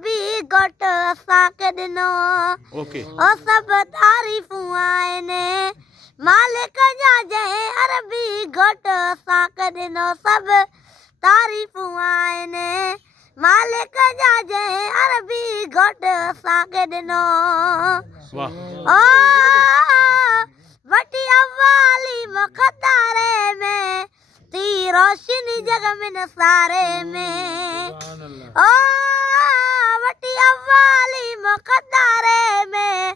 अरबी घोट असांखे ॾिनो ओ सभु तारीफ़ूं आहिनि मालिक जा जंहिं अरबी घोट असांखे ॾिनो सभु तारीफ़ूं आहिनि मालिक जा जंहिं अरबी घोट असांखे ॾिनो ओ वटी अवाली मुख़तारे में ती रोशनी जग में नसारे में ओ वटी अवाली मुख़तारे में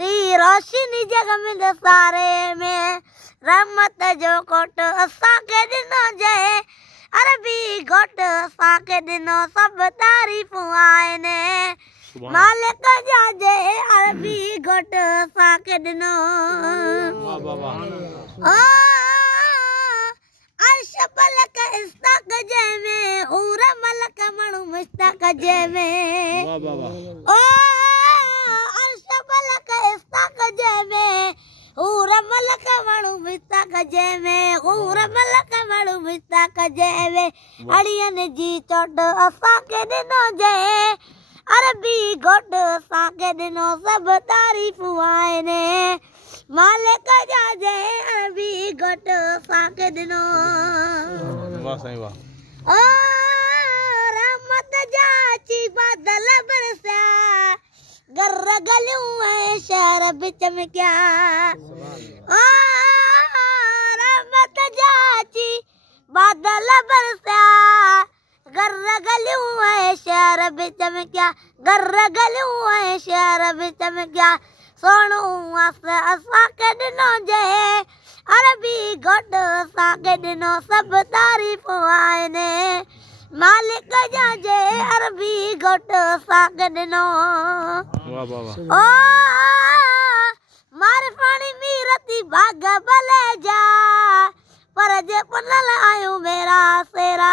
ती रोशनी जग में नसारे में रहमत जो कोट असांखे ॾिनो जंहिं अरबी घोट असांखे ॾिनो सभु तारीफ़ूं आहिनि मालिक जा जंहिं अरबी घोट असांखे ॾिनो ओ अर्श पलक इस्तक जंहिंमें हूर मलक माण्हू मुश्ताक जंहिंमें ओ अर्श पलक इस्तक जंहिंमें हूर मलक माण्हू मुश्ताक जंहिंमें हूर मलक माण्हू मुश्ताक जंहिंमें अड़ियनि जी चोट असांखे ॾिनो जंहिं अरबी घोट असांखे ॾिनो सभु तारीफ़ूं आहिनि मालिक जा जंहिं अरबी घोट असांखे ॾिनो ओ रहमत जा अची बादल बरसिया गर गलियूं ऐं शहर बि चमकिया ओ रहमत जा अची बादल बरसिया गर गलियूं ऐं शहर बि चमकिया गर गलियूं ऐं शहर बि चमकिया सोनू असांखे ॾिनो जंहिं अरबी घोट असांखे ॾिनो सभु तारीफ़ूं आहिनि मालिक जा जंहिं अरबी घोट असांखे ॾिनो ओ मारफाणी मीरती बाग भले जा पर जे पुनल आयूं मेरा सेरा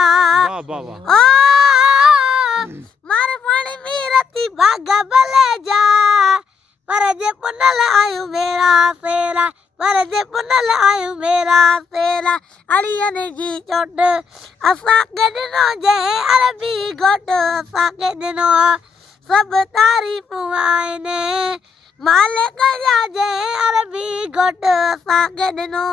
ओ मारफाणी मीरती बाग भले जा पर जे पुनल आयूं मेरा सेरा पर जे पुनल आयूं मेरा सेरा अड़ियनि जी चोट असांखे ॾिनो जंहिं अरबी घोट असांखे ॾिनो सभु तारीफ़ूं आहिनि मालिक जा जंहिं अरबी घोट असांखे ॾिनो।